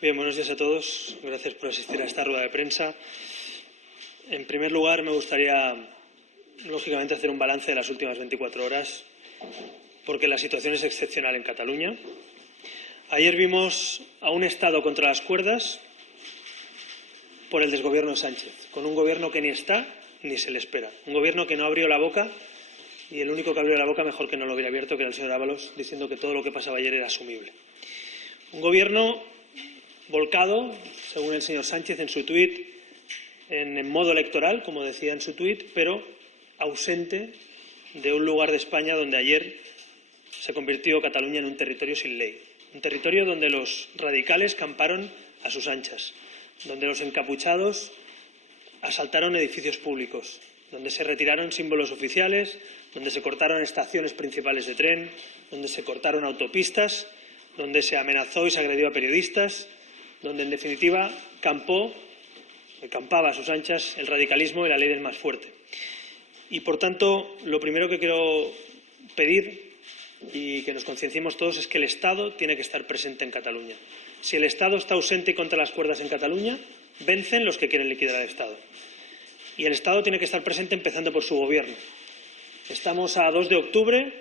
Bien, buenos días a todos. Gracias por asistir a esta rueda de prensa. En primer lugar, me gustaría, lógicamente, hacer un balance de las últimas 24 horas, porque la situación es excepcional en Cataluña. Ayer vimos a un Estado contra las cuerdas por el desgobierno de Sánchez, con un gobierno que ni está ni se le espera. Un gobierno que no abrió la boca, y el único que abrió la boca, mejor que no lo hubiera abierto, que era el señor Ábalos, diciendo que todo lo que pasaba ayer era asumible. Un gobierno volcado, según el señor Sánchez en su tuit, en modo electoral, como decía en su tuit, pero ausente de un lugar de España donde ayer se convirtió Cataluña en un territorio sin ley. Un territorio donde los radicales camparon a sus anchas, donde los encapuchados asaltaron edificios públicos, donde se retiraron símbolos oficiales, donde se cortaron estaciones principales de tren, donde se cortaron autopistas, donde se amenazó y se agredió a periodistas, donde, en definitiva, campaba a sus anchas el radicalismo y la ley del más fuerte. Y, por tanto, lo primero que quiero pedir y que nos concienciemos todos es que el Estado tiene que estar presente en Cataluña. Si el Estado está ausente y contra las cuerdas en Cataluña, vencen los que quieren liquidar al Estado. Y el Estado tiene que estar presente empezando por su gobierno. Estamos a 2 de octubre,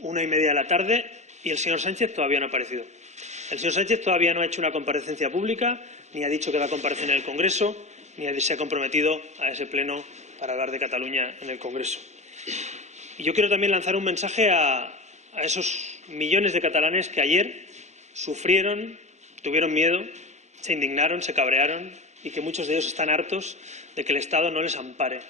1:30 de la tarde, y el señor Sánchez todavía no ha aparecido. El señor Sánchez todavía no ha hecho una comparecencia pública, ni ha dicho que va a comparecer en el Congreso, ni se ha comprometido a ese pleno para hablar de Cataluña en el Congreso. Y yo quiero también lanzar un mensaje a esos millones de catalanes que ayer sufrieron, tuvieron miedo, se indignaron, se cabrearon y que muchos de ellos están hartos de que el Estado no les ampare.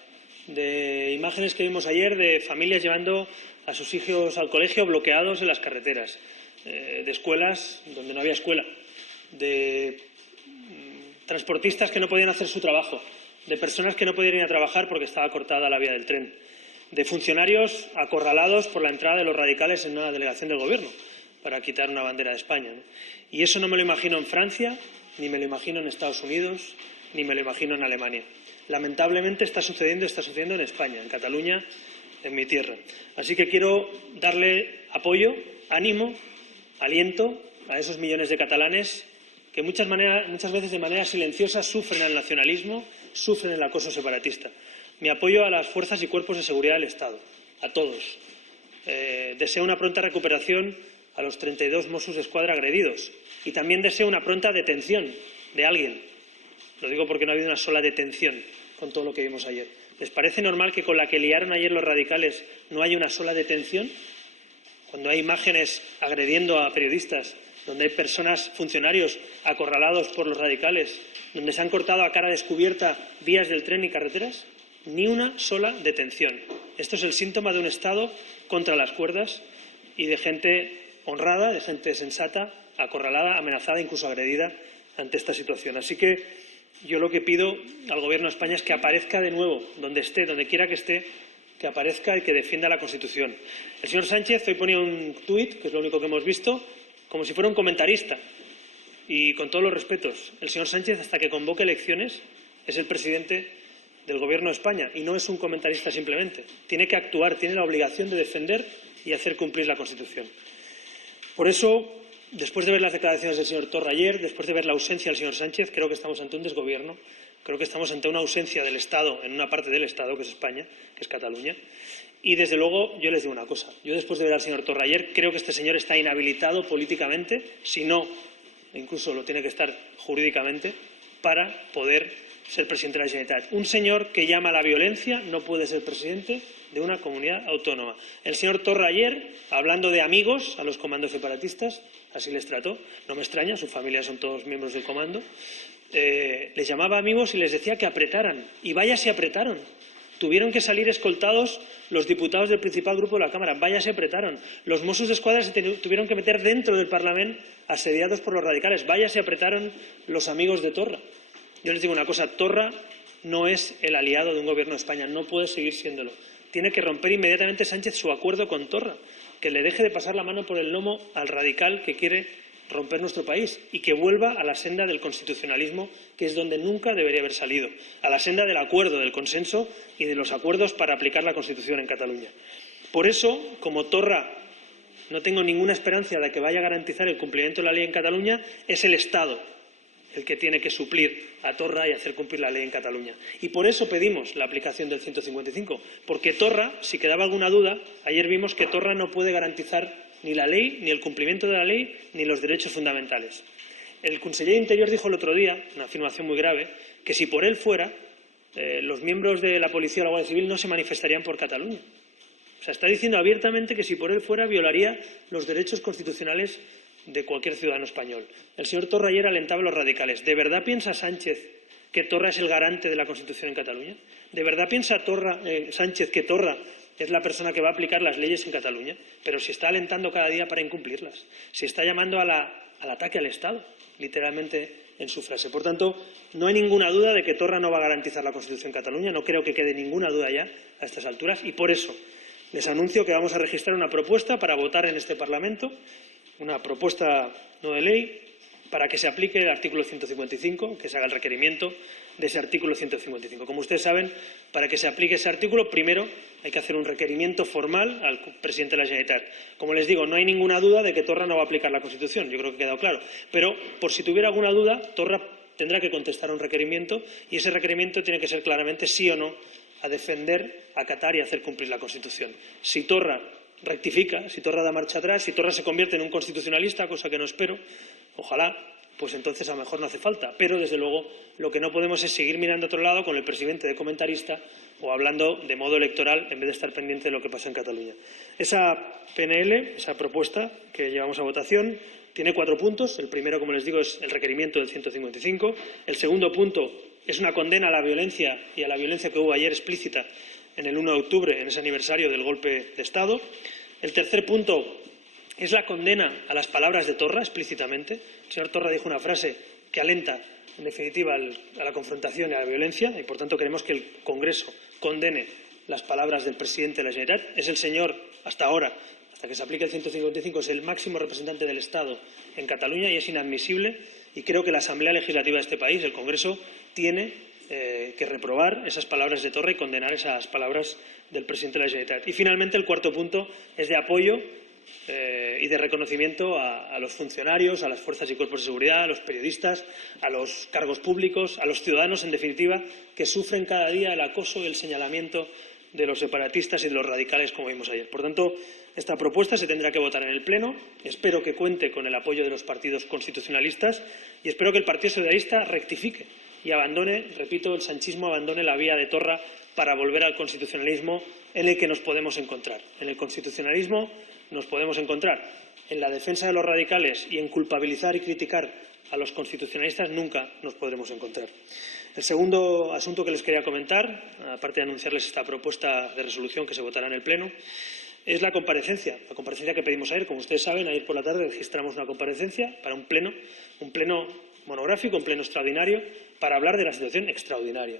De imágenes que vimos ayer de familias llevando a sus hijos al colegio bloqueados en las carreteras, de escuelas donde no había escuela, de transportistas que no podían hacer su trabajo, de personas que no podían ir a trabajar porque estaba cortada la vía del tren, de funcionarios acorralados por la entrada de los radicales en una delegación del Gobierno para quitar una bandera de España, ¿no? Y eso no me lo imagino en Francia, ni me lo imagino en Estados Unidos, ni me lo imagino en Alemania. Lamentablemente está sucediendo en España, en Cataluña, en mi tierra. Así que quiero darle apoyo, ánimo, aliento a esos millones de catalanes que muchas veces de manera silenciosa sufren el nacionalismo, sufren el acoso separatista. Mi apoyo a las fuerzas y cuerpos de seguridad del Estado, a todos. Deseo una pronta recuperación a los 32 Mossos d'Esquadra agredidos y también deseo una pronta detención de alguien. Lo digo porque no ha habido una sola detención con todo lo que vimos ayer. ¿Les parece normal que con la que liaron ayer los radicales no haya una sola detención? Cuando hay imágenes agrediendo a periodistas, donde hay personas, funcionarios, acorralados por los radicales, donde se han cortado a cara descubierta vías del tren y carreteras, ni una sola detención. Esto es el síntoma de un Estado contra las cuerdas y de gente honrada, de gente sensata, acorralada, amenazada, incluso agredida ante esta situación. Así que yo lo que pido al Gobierno de España es que aparezca de nuevo, donde esté, donde quiera que esté, que aparezca y que defienda la Constitución. El señor Sánchez hoy ponía un tuit, que es lo único que hemos visto, como si fuera un comentarista. Y con todos los respetos, el señor Sánchez, hasta que convoque elecciones, es el presidente del Gobierno de España y no es un comentarista simplemente. Tiene que actuar, tiene la obligación de defender y hacer cumplir la Constitución. Por eso, después de ver las declaraciones del señor Torra ayer, después de ver la ausencia del señor Sánchez, creo que estamos ante un desgobierno, creo que estamos ante una ausencia del Estado, en una parte del Estado, que es España, que es Cataluña. Y, desde luego, yo les digo una cosa. Yo, después de ver al señor Torra ayer, creo que este señor está inhabilitado políticamente, si no, incluso lo tiene que estar jurídicamente, para poder ser presidente de la Generalitat. Un señor que llama a la violencia no puede ser presidente de una comunidad autónoma. El señor Torra ayer, hablando de amigos a los comandos separatistas, así les trató, no me extraña, su familia son todos miembros del comando, les llamaba amigos y les decía que apretaran. Y vaya si apretaron. Tuvieron que salir escoltados los diputados del principal grupo de la Cámara. Vaya si apretaron. Los Mossos d'Esquadra se tuvieron que meter dentro del Parlamento asediados por los radicales. Vaya si apretaron los amigos de Torra. Yo les digo una cosa, Torra no es el aliado de un Gobierno de España, no puede seguir siéndolo. Tiene que romper inmediatamente Sánchez su acuerdo con Torra, que le deje de pasar la mano por el lomo al radical que quiere romper nuestro país y que vuelva a la senda del constitucionalismo, que es donde nunca debería haber salido, a la senda del acuerdo, del consenso y de los acuerdos para aplicar la Constitución en Cataluña. Por eso, como Torra no tengo ninguna esperanza de que vaya a garantizar el cumplimiento de la ley en Cataluña, es el Estado el que tiene que suplir a Torra y hacer cumplir la ley en Cataluña. Y por eso pedimos la aplicación del 155, porque Torra, si quedaba alguna duda, ayer vimos que Torra no puede garantizar ni la ley, ni el cumplimiento de la ley, ni los derechos fundamentales. El conseller de Interior dijo el otro día, una afirmación muy grave, que si por él fuera, los miembros de la Policía o la Guardia Civil no se manifestarían por Cataluña. O sea, está diciendo abiertamente que si por él fuera violaría los derechos constitucionales de cualquier ciudadano español. El señor Torra ayer alentaba a los radicales. ¿De verdad piensa Sánchez que Torra es el garante de la Constitución en Cataluña? ¿De verdad piensa Sánchez que Torra es la persona que va a aplicar las leyes en Cataluña? Pero si está alentando cada día para incumplirlas, si está llamando al ataque al Estado, literalmente en su frase. Por tanto, no hay ninguna duda de que Torra no va a garantizar la Constitución en Cataluña. No creo que quede ninguna duda ya a estas alturas y por eso les anuncio que vamos a registrar una propuesta para votar en este Parlamento, una propuesta no de ley, para que se aplique el artículo 155, que se haga el requerimiento de ese artículo 155. Como ustedes saben, para que se aplique ese artículo, primero hay que hacer un requerimiento formal al presidente de la Generalitat. Como les digo, no hay ninguna duda de que Torra no va a aplicar la Constitución, yo creo que ha quedado claro. Pero, por si tuviera alguna duda, Torra tendrá que contestar un requerimiento y ese requerimiento tiene que ser claramente sí o no a defender, acatar y hacer cumplir la Constitución. Si Torra rectifica, si Torra da marcha atrás, si Torra se convierte en un constitucionalista, cosa que no espero, ojalá, pues entonces a lo mejor no hace falta. Pero, desde luego, lo que no podemos es seguir mirando a otro lado con el presidente de comentarista o hablando de modo electoral en vez de estar pendiente de lo que pasa en Cataluña. Esa PNL, esa propuesta que llevamos a votación, tiene 4 puntos. El primero, como les digo, es el requerimiento del 155. El segundo punto es una condena a la violencia y a la violencia que hubo ayer explícita en el 1 de octubre, en ese aniversario del golpe de Estado. El tercer punto es la condena a las palabras de Torra, explícitamente. El señor Torra dijo una frase que alenta, en definitiva, a la confrontación y a la violencia y, por tanto, queremos que el Congreso condene las palabras del presidente de la Generalitat. Es el señor, hasta ahora, hasta que se aplique el 155, es el máximo representante del Estado en Cataluña y es inadmisible. Y creo que la Asamblea Legislativa de este país, el Congreso, tiene que reprobar esas palabras de Torra y condenar esas palabras del presidente de la Generalitat. Y, finalmente, el cuarto punto es de apoyo y de reconocimiento a los funcionarios, a las fuerzas y cuerpos de seguridad, a los periodistas, a los cargos públicos, a los ciudadanos, en definitiva, que sufren cada día el acoso y el señalamiento de los separatistas y de los radicales, como vimos ayer. Por tanto, esta propuesta se tendrá que votar en el Pleno. Espero que cuente con el apoyo de los partidos constitucionalistas y espero que el Partido Socialista rectifique y abandone, repito, el sanchismo abandone la vía de Torra para volver al constitucionalismo en el que nos podemos encontrar. En el constitucionalismo nos podemos encontrar. En la defensa de los radicales y en culpabilizar y criticar a los constitucionalistas nunca nos podremos encontrar. El segundo asunto que les quería comentar, aparte de anunciarles esta propuesta de resolución que se votará en el Pleno, es la comparecencia que pedimos ayer. Como ustedes saben, ayer por la tarde registramos una comparecencia para un pleno monográfico, un pleno extraordinario, para hablar de la situación extraordinaria.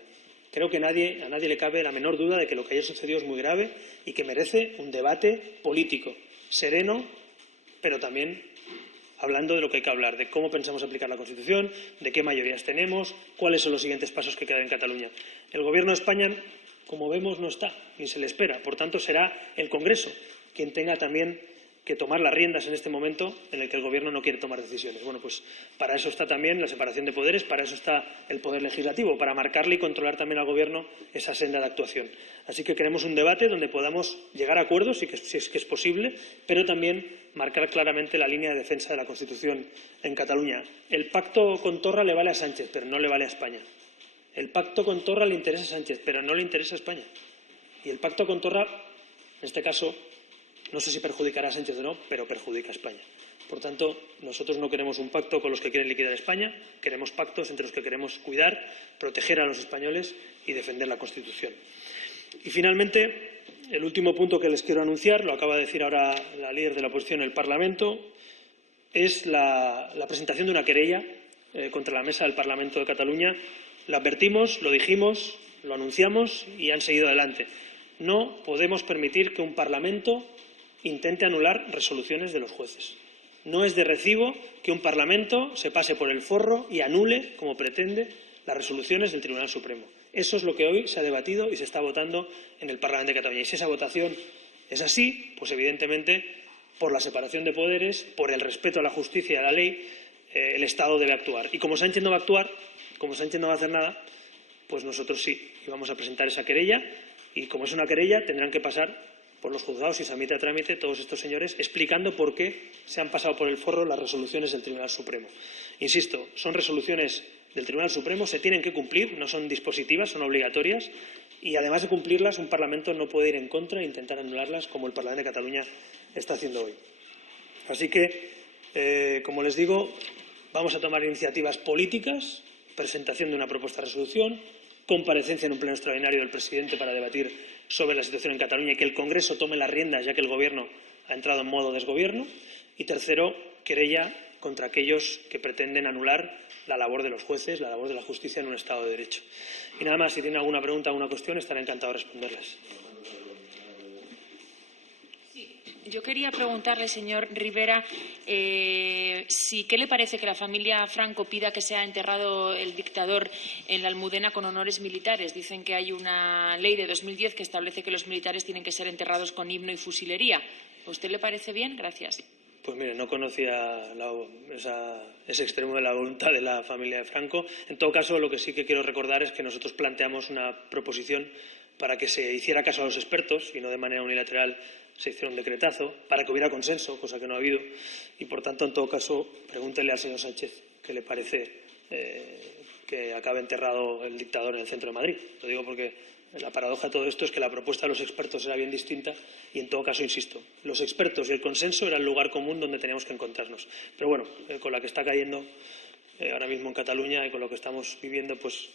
Creo que a nadie le cabe la menor duda de que lo que ayer sucedió es muy grave y que merece un debate político, sereno, pero también hablando de lo que hay que hablar, de cómo pensamos aplicar la Constitución, de qué mayorías tenemos, cuáles son los siguientes pasos que quedan en Cataluña. El Gobierno de España, como vemos, no está, ni se le espera. Por tanto, será el Congreso quien tenga también que tomar las riendas en este momento en el que el Gobierno no quiere tomar decisiones. Bueno, pues para eso está también la separación de poderes, para eso está el Poder Legislativo, para marcarle y controlar también al Gobierno esa senda de actuación. Así que queremos un debate donde podamos llegar a acuerdos, si es que es posible, pero también marcar claramente la línea de defensa de la Constitución en Cataluña. El pacto con Torra le vale a Sánchez, pero no le vale a España. El pacto con Torra le interesa a Sánchez, pero no le interesa a España. Y el pacto con Torra, en este caso, no sé si perjudicará a Sánchez o no, pero perjudica a España. Por tanto, nosotros no queremos un pacto con los que quieren liquidar España, queremos pactos entre los que queremos cuidar, proteger a los españoles y defender la Constitución. Y, finalmente, el último punto que les quiero anunciar, lo acaba de decir ahora la líder de la oposición en el Parlamento, es la presentación de una querella contra la mesa del Parlamento de Cataluña. Lo advertimos, lo dijimos, lo anunciamos y han seguido adelante. No podemos permitir que un Parlamento intente anular resoluciones de los jueces. No es de recibo que un Parlamento se pase por el forro y anule, como pretende, las resoluciones del Tribunal Supremo. Eso es lo que hoy se ha debatido y se está votando en el Parlamento de Cataluña. Y si esa votación es así, pues evidentemente por la separación de poderes, por el respeto a la justicia y a la ley, el Estado debe actuar. Y como Sánchez no va a actuar, como Sánchez no va a hacer nada, pues nosotros sí, y vamos a presentar esa querella, y como es una querella tendrán que pasar por los juzgados y se admite a trámite todos estos señores explicando por qué se han pasado por el forro las resoluciones del Tribunal Supremo. Insisto, son resoluciones del Tribunal Supremo, se tienen que cumplir, no son dispositivas, son obligatorias, y además de cumplirlas, un Parlamento no puede ir en contra e intentar anularlas como el Parlamento de Cataluña está haciendo hoy. Así que, como les digo, vamos a tomar iniciativas políticas, presentación de una propuesta de resolución, comparecencia en un pleno extraordinario del presidente para debatir sobre la situación en Cataluña y que el Congreso tome las riendas, ya que el Gobierno ha entrado en modo desgobierno. Y tercero, querella contra aquellos que pretenden anular la labor de los jueces, la labor de la justicia en un Estado de Derecho. Y nada más, si tienen alguna pregunta o alguna cuestión, estaré encantado de responderles. Yo quería preguntarle, señor Rivera, ¿qué le parece que la familia Franco pida que sea enterrado el dictador en la Almudena con honores militares? Dicen que hay una ley de 2010 que establece que los militares tienen que ser enterrados con himno y fusilería. ¿A usted le parece bien? Gracias. Pues mire, no conocía ese extremo de la voluntad de la familia de Franco. En todo caso, lo que sí que quiero recordar es que nosotros planteamos una proposición para que se hiciera caso a los expertos y no de manera unilateral se hiciera un decretazo, para que hubiera consenso, cosa que no ha habido. Y, por tanto, en todo caso, pregúntele al señor Sánchez qué le parece que acabe enterrado el dictador en el centro de Madrid. Lo digo porque la paradoja de todo esto es que la propuesta de los expertos era bien distinta y, en todo caso, insisto, los expertos y el consenso era el lugar común donde teníamos que encontrarnos. Pero bueno, con la que está cayendo ahora mismo en Cataluña y con lo que estamos viviendo, pues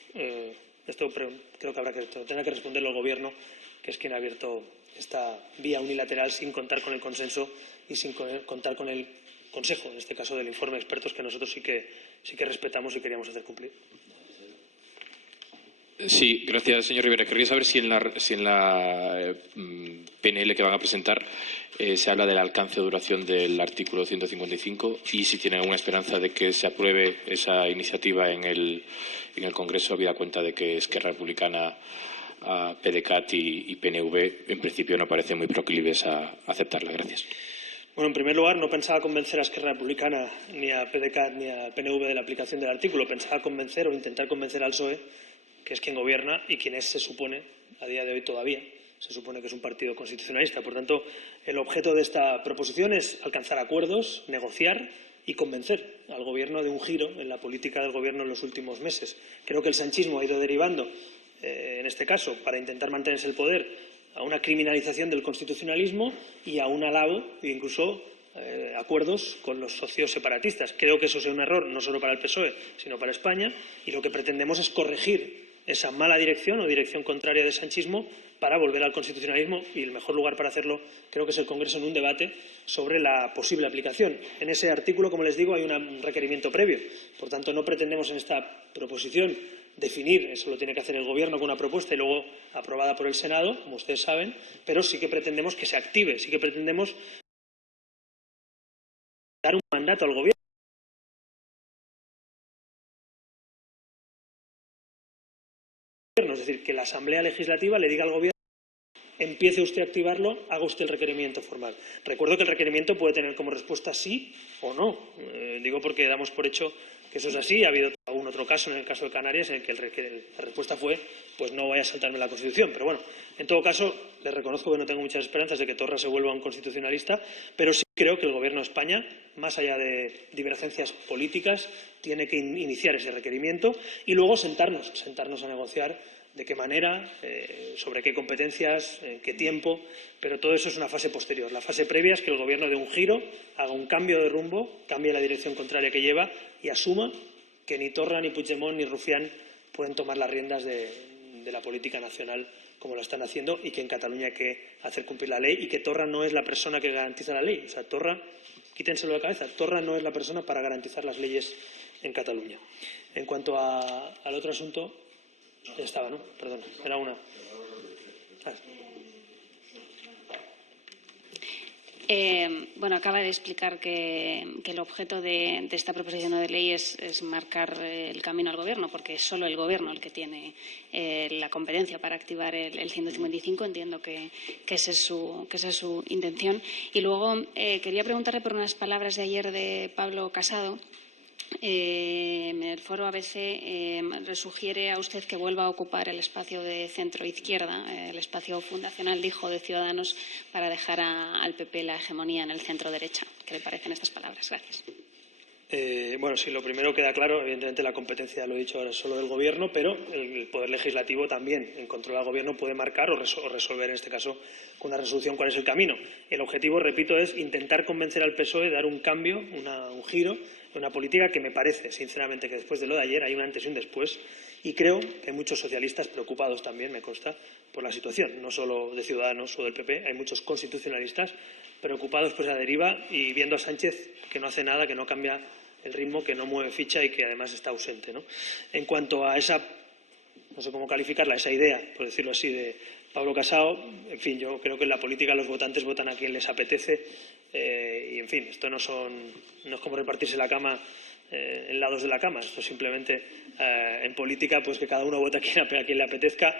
esto creo que tendrá que responderlo el Gobierno, que es quien ha abierto esta vía unilateral sin contar con el consenso y sin contar con el consejo, en este caso del informe de expertos, que nosotros sí que respetamos y queríamos hacer cumplir. Sí, gracias, señor Rivera. Querría saber si en la PNL que van a presentar se habla del alcance o duración del artículo 155 y si tienen alguna esperanza de que se apruebe esa iniciativa en el Congreso, habida cuenta de que Esquerra Republicana, PDeCAT y PNV en principio no parecen muy proclives a aceptarla. Gracias. Bueno, en primer lugar, no pensaba convencer a Esquerra Republicana, ni a PDeCAT, ni a PNV de la aplicación del artículo. Pensaba convencer o intentar convencer al PSOE, que es quien gobierna y quien se supone, a día de hoy todavía, se supone que es un partido constitucionalista. Por tanto, el objeto de esta proposición es alcanzar acuerdos, negociar y convencer al Gobierno de un giro en la política del Gobierno en los últimos meses. Creo que el sanchismo ha ido derivando, en este caso, para intentar mantenerse el poder, a una criminalización del constitucionalismo y a un alabo e incluso acuerdos con los socios separatistas. Creo que eso es un error no solo para el PSOE, sino para España, y lo que pretendemos es corregir esa mala dirección o dirección contraria del sanchismo para volver al constitucionalismo, y el mejor lugar para hacerlo creo que es el Congreso en un debate sobre la posible aplicación. En ese artículo, como les digo, hay un requerimiento previo. Por tanto, no pretendemos en esta proposición definir, eso lo tiene que hacer el Gobierno con una propuesta y luego aprobada por el Senado, como ustedes saben, pero sí que pretendemos que se active, sí que pretendemos dar un mandato al Gobierno. Es decir, que la Asamblea Legislativa le diga al Gobierno: empiece usted a activarlo, haga usted el requerimiento formal. Recuerdo que el requerimiento puede tener como respuesta sí o no. Digo porque damos por hecho que eso es así. Ha habido algún otro caso, en el caso de Canarias, en el que la respuesta fue: pues no vaya a saltarme la Constitución. Pero bueno, en todo caso, les reconozco que no tengo muchas esperanzas de que Torra se vuelva un constitucionalista, pero sí creo que el Gobierno de España, más allá de divergencias políticas, tiene que iniciar ese requerimiento y luego sentarnos a negociar de qué manera, sobre qué competencias, en qué tiempo, pero todo eso es una fase posterior. La fase previa es que el Gobierno dé un giro, haga un cambio de rumbo, cambie la dirección contraria que lleva y asuma que ni Torra, ni Puigdemont, ni Rufián pueden tomar las riendas de la política nacional como lo están haciendo, y que en Cataluña hay que hacer cumplir la ley y que Torra no es la persona que garantiza la ley. O sea, Torra, quítenselo de la cabeza, Torra no es la persona para garantizar las leyes en Cataluña. En cuanto al otro asunto, ya estaba, ¿no? Perdón, era una. Bueno, acaba de explicar que el objeto de esta proposición no de ley es marcar el camino al Gobierno, porque es solo el Gobierno el que tiene la competencia para activar el 155. Entiendo que esa es su intención. Y luego quería preguntarle por unas palabras de ayer de Pablo Casado. En el foro ABC le sugiere a usted que vuelva a ocupar el espacio de centro-izquierda, el espacio fundacional, dijo, de Ciudadanos, para dejar al PP la hegemonía en el centro-derecha. ¿Qué le parecen estas palabras? Gracias. Bueno, sí, lo primero queda claro, evidentemente la competencia, lo he dicho ahora, es solo del Gobierno, pero el Poder Legislativo también, en control al Gobierno, puede marcar o resolver, en este caso, con una resolución cuál es el camino. El objetivo, repito, es intentar convencer al PSOE de dar un cambio, un giro, una política que me parece, sinceramente, que después de lo de ayer hay un antes y un después, y creo que hay muchos socialistas preocupados también, me consta, por la situación, no solo de Ciudadanos o del PP, hay muchos constitucionalistas preocupados por esa deriva y viendo a Sánchez que no hace nada, que no cambia el ritmo, que no mueve ficha y que además está ausente, ¿no? En cuanto a esa, no sé cómo calificarla, esa idea, por decirlo así, de Pablo Casado, en fin, yo creo que en la política los votantes votan a quien les apetece y, en fin, esto no es como repartirse la cama en lados de la cama, esto simplemente en política pues que cada uno vota a quien le apetezca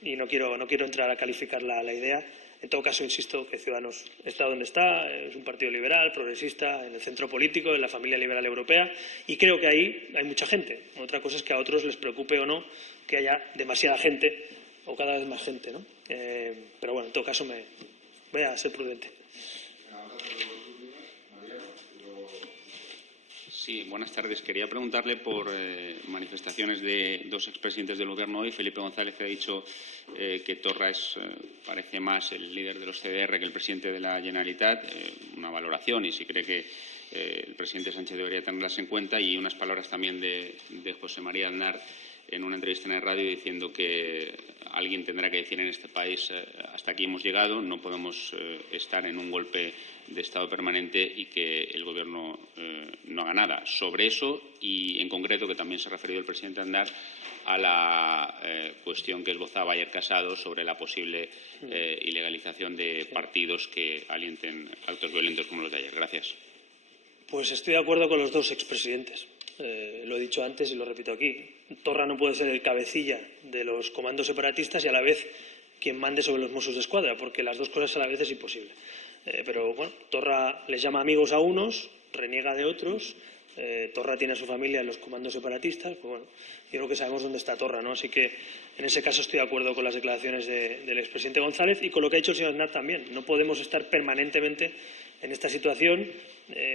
y no quiero entrar a calificar la idea. En todo caso, insisto que Ciudadanos está donde está, es un partido liberal, progresista, en el centro político, en la familia liberal europea, y creo que ahí hay mucha gente. Otra cosa es que a otros les preocupe o no que haya demasiada gente o cada vez más gente, ¿no? Pero bueno, en todo caso voy a ser prudente. Sí, buenas tardes. Quería preguntarle por manifestaciones de dos expresidentes del Gobierno hoy. Felipe González ha dicho que Torra parece más el líder de los CDR que el presidente de la Generalitat. Una valoración y si cree que el presidente Sánchez debería tenerlas en cuenta. Y unas palabras también de José María Aznar en una entrevista en el radio diciendo que alguien tendrá que decir en este país hasta aquí hemos llegado, no podemos estar en un golpe de Estado permanente y que el Gobierno no haga nada. Sobre eso y, en concreto, que también se ha referido el presidente Aznar a la cuestión que esbozaba ayer Casado sobre la posible ilegalización de partidos que alienten actos violentos como los de ayer. Gracias. Pues estoy de acuerdo con los dos expresidentes. Lo he dicho antes y lo repito aquí. Torra no puede ser el cabecilla de los comandos separatistas y a la vez quien mande sobre los Mossos d'Esquadra, porque las dos cosas a la vez es imposible. Pero bueno, Torra les llama amigos a unos, reniega de otros. Torra tiene a su familia en los comandos separatistas. Pues bueno, yo creo que sabemos dónde está Torra, ¿no? Así que en ese caso estoy de acuerdo con las declaraciones del expresidente González y con lo que ha dicho el señor Aznar también. No podemos estar permanentemente en esta situación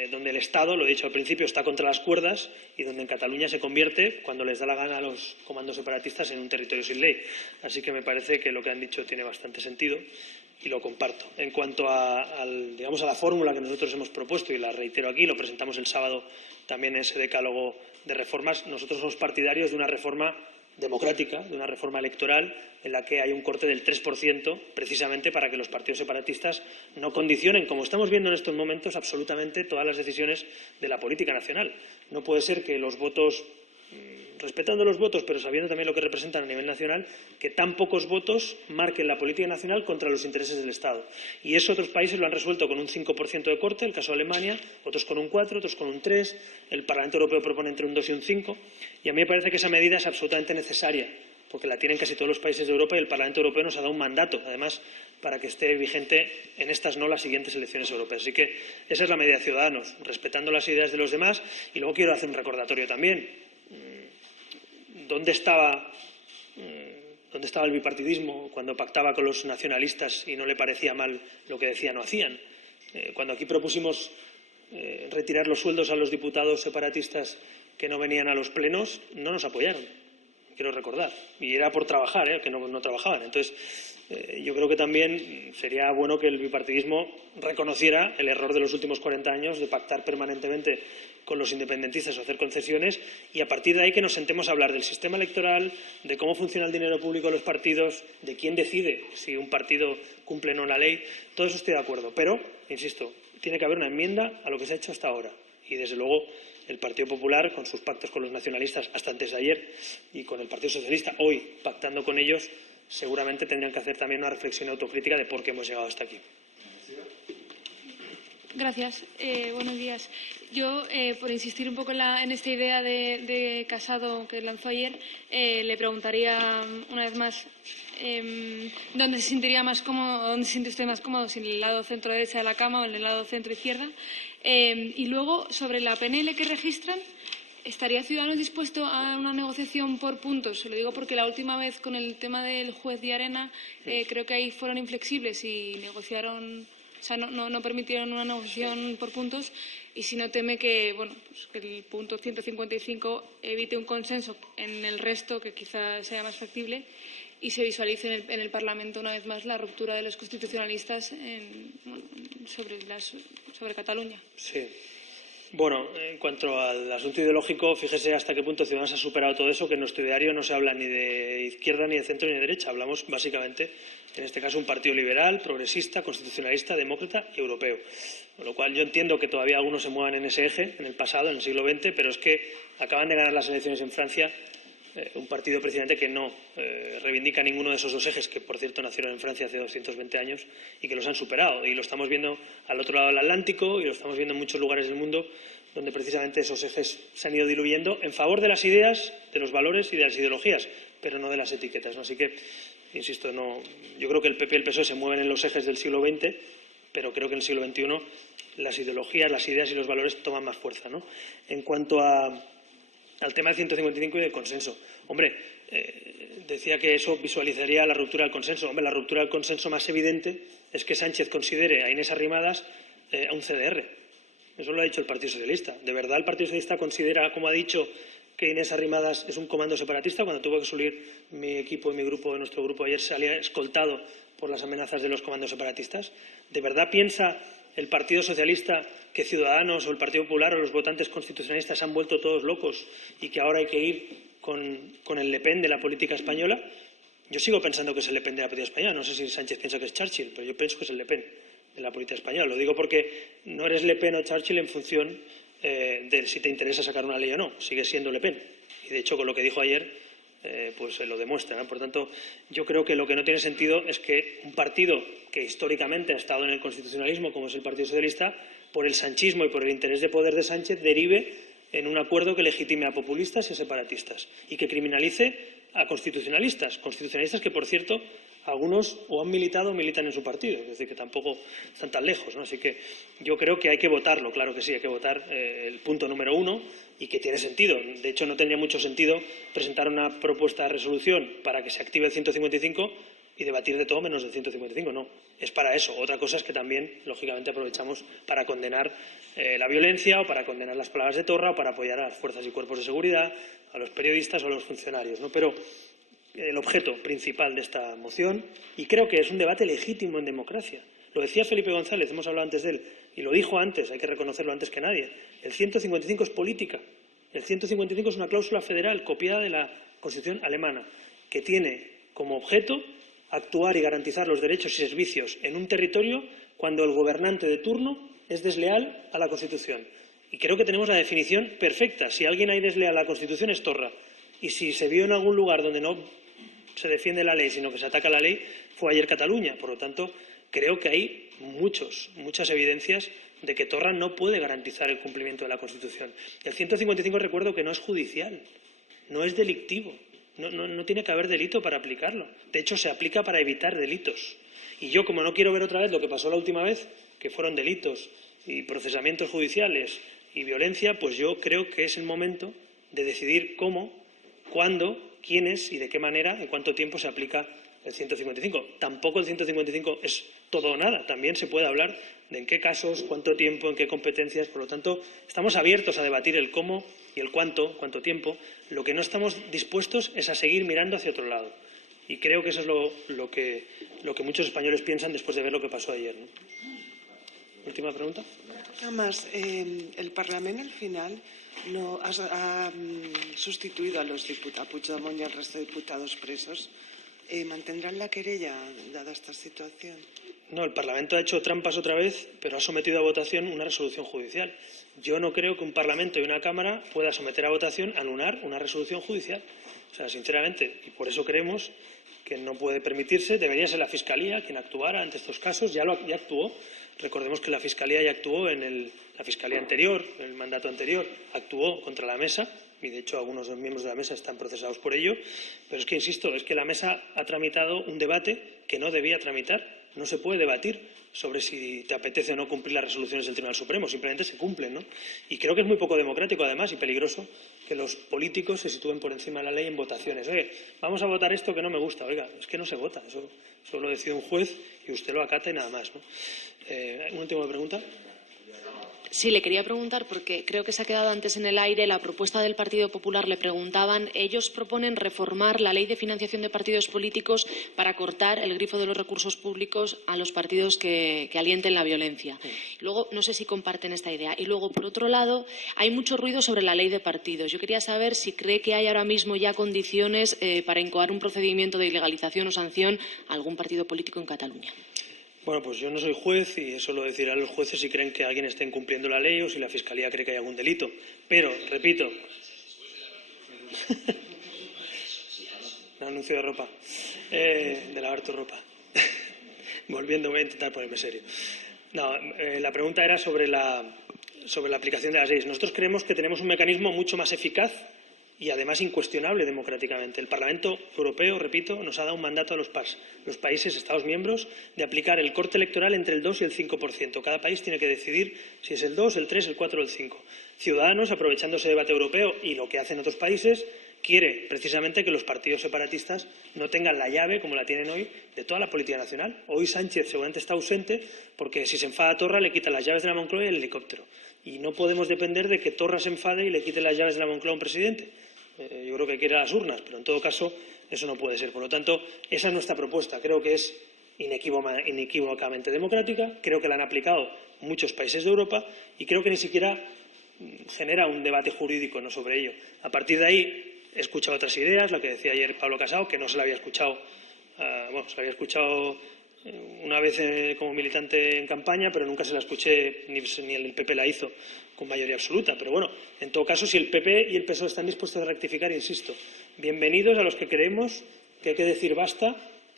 donde el Estado, lo he dicho al principio, está contra las cuerdas y donde en Cataluña se convierte, cuando les da la gana a los comandos separatistas, en un territorio sin ley. Así que me parece que lo que han dicho tiene bastante sentido y lo comparto. En cuanto a la fórmula que nosotros hemos propuesto, y la reitero aquí, lo presentamos el sábado también en ese decálogo de reformas, nosotros somos partidarios de una reforma democrática, de una reforma electoral en la que hay un corte del 3%, precisamente para que los partidos separatistas no condicionen, como estamos viendo en estos momentos, absolutamente todas las decisiones de la política nacional. No puede ser que los votos, respetando los votos, pero sabiendo también lo que representan a nivel nacional, que tan pocos votos marquen la política nacional contra los intereses del Estado. Y eso otros países lo han resuelto con un 5% de corte, el caso de Alemania, otros con un 4%, otros con un 3%, el Parlamento Europeo propone entre un 2 y un 5%, y a mí me parece que esa medida es absolutamente necesaria, porque la tienen casi todos los países de Europa y el Parlamento Europeo nos ha dado un mandato, además, para que esté vigente en estas no las siguientes elecciones europeas. Así que esa es la medida de Ciudadanos, respetando las ideas de los demás. Y luego quiero hacer un recordatorio también. ¿Dónde estaba el bipartidismo cuando pactaba con los nacionalistas y no le parecía mal lo que decían o hacían? Cuando aquí propusimos retirar los sueldos a los diputados separatistas que no venían a los plenos, no nos apoyaron, quiero recordar. Y era por trabajar, que no trabajaban. Entonces, yo creo que también sería bueno que el bipartidismo reconociera el error de los últimos 40 años de pactar permanentemente con los independentistas o hacer concesiones y a partir de ahí que nos sentemos a hablar del sistema electoral, de cómo funciona el dinero público de los partidos, de quién decide si un partido cumple o no la ley. Todo eso estoy de acuerdo. Pero, insisto, tiene que haber una enmienda a lo que se ha hecho hasta ahora. Y, desde luego, el Partido Popular, con sus pactos con los nacionalistas hasta antes de ayer, y con el Partido Socialista, hoy pactando con ellos, seguramente tendrían que hacer también una reflexión autocrítica de por qué hemos llegado hasta aquí. Gracias. Buenos días. Yo, por insistir un poco en esta idea de Casado que lanzó ayer, le preguntaría una vez más dónde se sentiría más cómodo, dónde se siente usted más cómodo, si en el lado centro-derecha de la cama o en el lado centro-izquierda. Y luego, sobre la PNL que registran, ¿estaría Ciudadanos dispuesto a una negociación por puntos? Se lo digo porque la última vez con el tema del juez de Arena creo que ahí fueron inflexibles y negociaron, o sea, no permitieron una negociación por puntos, y si no teme que, bueno, pues que el punto 155 evite un consenso en el resto que quizás sea más factible y se visualice en el Parlamento una vez más la ruptura de los constitucionalistas sobre Cataluña. Sí. Bueno, en cuanto al asunto ideológico, fíjese hasta qué punto Ciudadanos ha superado todo eso, que en nuestro ideario no se habla ni de izquierda, ni de centro, ni de derecha. Hablamos básicamente, en este caso, un partido liberal, progresista, constitucionalista, demócrata y europeo. Con lo cual yo entiendo que todavía algunos se muevan en ese eje, en el pasado, en el siglo XX, pero es que acaban de ganar las elecciones en Francia un partido precisamente que no reivindica ninguno de esos dos ejes, que por cierto nacieron en Francia hace 220 años y que los han superado. Y lo estamos viendo al otro lado del Atlántico y lo estamos viendo en muchos lugares del mundo donde precisamente esos ejes se han ido diluyendo en favor de las ideas, de los valores y de las ideologías, pero no de las etiquetas, ¿no? Así que, insisto, yo creo que el PP y el PSOE se mueven en los ejes del siglo XX, pero creo que en el siglo XXI las ideologías, las ideas y los valores toman más fuerza, ¿no? En cuanto al tema del 155 y del consenso. Hombre, decía que eso visualizaría la ruptura del consenso. Hombre, la ruptura del consenso más evidente es que Sánchez considere a Inés Arrimadas a un CDR. Eso lo ha dicho el Partido Socialista. ¿De verdad el Partido Socialista considera, como ha dicho, que Inés Arrimadas es un comando separatista? Cuando tuvo que salir mi equipo y mi grupo, nuestro grupo ayer, salía escoltado por las amenazas de los comandos separatistas. ¿De verdad piensa el Partido Socialista que Ciudadanos o el Partido Popular o los votantes constitucionalistas han vuelto todos locos y que ahora hay que ir con el Le Pen de la política española? Yo sigo pensando que es el Le Pen de la política española. No sé si Sánchez piensa que es Churchill, pero yo pienso que es el Le Pen de la política española. Lo digo porque no eres Le Pen o Churchill en función de si te interesa sacar una ley o no. Sigues siendo Le Pen. Y de hecho, con lo que dijo ayer, pues se lo demuestra, ¿no? Por tanto, yo creo que lo que no tiene sentido es que un partido que históricamente ha estado en el constitucionalismo, como es el Partido Socialista, por el sanchismo y por el interés de poder de Sánchez, derive en un acuerdo que legitime a populistas y a separatistas y que criminalice a constitucionalistas que, por cierto, algunos o han militado o militan en su partido, es decir, que tampoco están tan lejos, ¿no? Así que yo creo que hay que votarlo, claro que sí, hay que votar el punto número 1 y que tiene sentido. De hecho, no tendría mucho sentido presentar una propuesta de resolución para que se active el 155 y debatir de todo menos del 155, no. Es para eso. Otra cosa es que también, lógicamente, aprovechamos para condenar la violencia o para condenar las palabras de Torra o para apoyar a las fuerzas y cuerpos de seguridad, a los periodistas o a los funcionarios, ¿no? Pero el objeto principal de esta moción, y creo que es un debate legítimo en democracia. Lo decía Felipe González, hemos hablado antes de él, y lo dijo antes, hay que reconocerlo antes que nadie. El 155 es política. El 155 es una cláusula federal copiada de la Constitución alemana, que tiene como objeto actuar y garantizar los derechos y servicios en un territorio cuando el gobernante de turno es desleal a la Constitución. Y creo que tenemos la definición perfecta. Si alguien hay desleal a la Constitución es Torra. Y si se vio en algún lugar donde no se defiende la ley, sino que se ataca la ley, fue ayer Cataluña. Por lo tanto, creo que hay muchas evidencias de que Torra no puede garantizar el cumplimiento de la Constitución. El 155, recuerdo que no es judicial, no es delictivo, no tiene que haber delito para aplicarlo. De hecho, se aplica para evitar delitos. Y yo, como no quiero ver otra vez lo que pasó la última vez, que fueron delitos y procesamientos judiciales y violencia, pues yo creo que es el momento de decidir cómo, cuándo, quiénes y de qué manera, en cuánto tiempo se aplica el 155. Tampoco el 155 es todo o nada. También se puede hablar de en qué casos, cuánto tiempo, en qué competencias. Por lo tanto, estamos abiertos a debatir el cómo y el cuánto tiempo. Lo que no estamos dispuestos es a seguir mirando hacia otro lado. Y creo que eso es lo que muchos españoles piensan después de ver lo que pasó ayer, ¿no? Última pregunta. Nada más, el Parlament al final no ha sustituido a los diputados, Puigdemont y al resto de diputados presos. ¿Mantendrán la querella dada esta situación? No, el Parlamento ha hecho trampas otra vez, pero ha sometido a votación una resolución judicial. Yo no creo que un Parlamento y una Cámara pueda someter a votación, anular una resolución judicial. O sea, sinceramente, y por eso creemos que no puede permitirse, debería ser la Fiscalía quien actuara ante estos casos, ya actuó. Recordemos que la Fiscalía ya actuó la Fiscalía anterior, el mandato anterior, actuó contra la Mesa, y de hecho algunos de los miembros de la Mesa están procesados por ello, pero es que, insisto, es que la Mesa ha tramitado un debate que no debía tramitar. No se puede debatir sobre si te apetece o no cumplir las resoluciones del Tribunal Supremo, simplemente se cumplen, ¿no? Y creo que es muy poco democrático, además, y peligroso que los políticos se sitúen por encima de la ley en votaciones. Oye, vamos a votar esto que no me gusta. Oiga, es que no se vota, eso lo decide un juez y usted lo acata y nada más, ¿no? ¿Una última pregunta? Sí, le quería preguntar, porque creo que se ha quedado antes en el aire la propuesta del Partido Popular. Le preguntaban, ellos proponen reformar la ley de financiación de partidos políticos para cortar el grifo de los recursos públicos a los partidos que alienten la violencia. Luego, no sé si comparten esta idea. Y luego, por otro lado, hay mucho ruido sobre la ley de partidos. Yo quería saber si cree que hay ahora mismo ya condiciones para incoar un procedimiento de ilegalización o sanción a algún partido político en Cataluña. Bueno, pues yo no soy juez y eso lo decidirán los jueces si creen que alguien está incumpliendo la ley o si la Fiscalía cree que hay algún delito. Pero, repito, un anuncio de ropa, de lavar tu ropa. Volviendo, voy a intentar ponerme serio. No, la pregunta era sobre la aplicación de las leyes. Nosotros creemos que tenemos un mecanismo mucho más eficaz y además incuestionable democráticamente. El Parlamento Europeo, repito, nos ha dado un mandato a los países, Estados miembros, de aplicar el corte electoral entre el 2 y el 5%. Cada país tiene que decidir si es el 2, el 3, el 4 o el 5. Ciudadanos, aprovechando ese debate europeo y lo que hacen otros países, quiere precisamente que los partidos separatistas no tengan la llave, como la tienen hoy, de toda la política nacional. Hoy Sánchez seguramente está ausente porque si se enfada Torra le quita las llaves de la Moncloa y el helicóptero. Y no podemos depender de que Torra se enfade y le quite las llaves de la Moncloa a un presidente. Yo creo que hay que ir a las urnas, pero en todo caso eso no puede ser. Por lo tanto, esa es nuestra propuesta. Creo que es inequívocamente democrática, creo que la han aplicado muchos países de Europa y creo que ni siquiera genera un debate jurídico no sobre ello. A partir de ahí he escuchado otras ideas, la que decía ayer Pablo Casado, que no se la había escuchado, se la había escuchado una vez como militante en campaña, pero nunca se la escuché, ni el PP la hizo con mayoría absoluta. Pero bueno, en todo caso, si el PP y el PSOE están dispuestos a rectificar, insisto, bienvenidos a los que creemos que hay que decir basta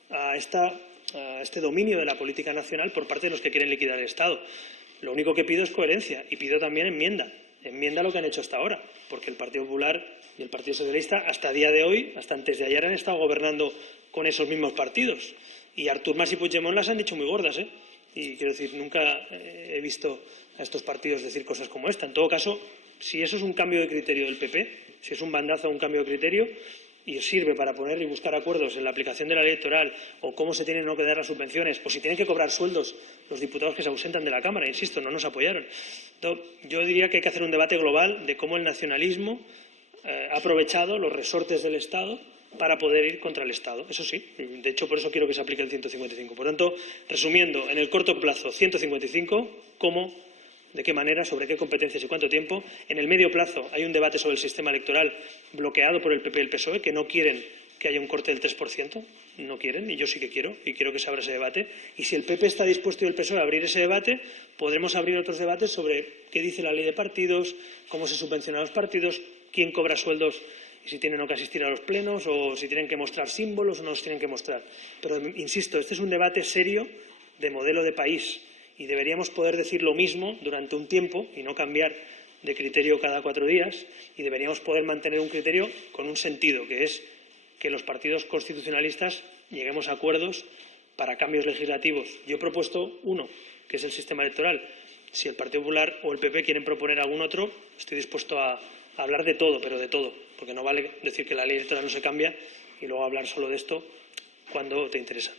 a este dominio de la política nacional por parte de los que quieren liquidar el Estado. Lo único que pido es coherencia y pido también enmienda a lo que han hecho hasta ahora, porque el Partido Popular y el Partido Socialista hasta el día de hoy, hasta antes de ayer, han estado gobernando con esos mismos partidos. Y Artur Mas y Puigdemont las han dicho muy gordas, ¿eh? Y quiero decir, nunca he visto a estos partidos decir cosas como esta. En todo caso, si eso es un cambio de criterio del PP, si es un bandazo a un cambio de criterio y sirve para poner y buscar acuerdos en la aplicación de la ley electoral o cómo se tienen o no que dar las subvenciones o si tienen que cobrar sueldos los diputados que se ausentan de la Cámara, insisto, no nos apoyaron. Entonces, yo diría que hay que hacer un debate global de cómo el nacionalismo ha aprovechado los resortes del Estado para poder ir contra el Estado. Eso sí, de hecho, por eso quiero que se aplique el 155. Por tanto, resumiendo, en el corto plazo, 155, ¿cómo? ¿De qué manera? ¿Sobre qué competencias y cuánto tiempo? En el medio plazo hay un debate sobre el sistema electoral bloqueado por el PP y el PSOE, que no quieren que haya un corte del 3%, no quieren, y yo sí que quiero, y quiero que se abra ese debate. Y si el PP está dispuesto y el PSOE a abrir ese debate, podremos abrir otros debates sobre qué dice la ley de partidos, cómo se subvencionan los partidos, quién cobra sueldos y si tienen o que asistir a los plenos o si tienen que mostrar símbolos o no los tienen que mostrar. Pero, insisto, este es un debate serio de modelo de país y deberíamos poder decir lo mismo durante un tiempo y no cambiar de criterio cada 4 días y deberíamos poder mantener un criterio con un sentido, que es que los partidos constitucionalistas lleguemos a acuerdos para cambios legislativos. Yo he propuesto uno, que es el sistema electoral. Si el Partido Popular o el PP quieren proponer algún otro, estoy dispuesto a hablar de todo, pero de todo, porque no vale decir que la ley electoral no se cambia y luego hablar solo de esto cuando te interesa.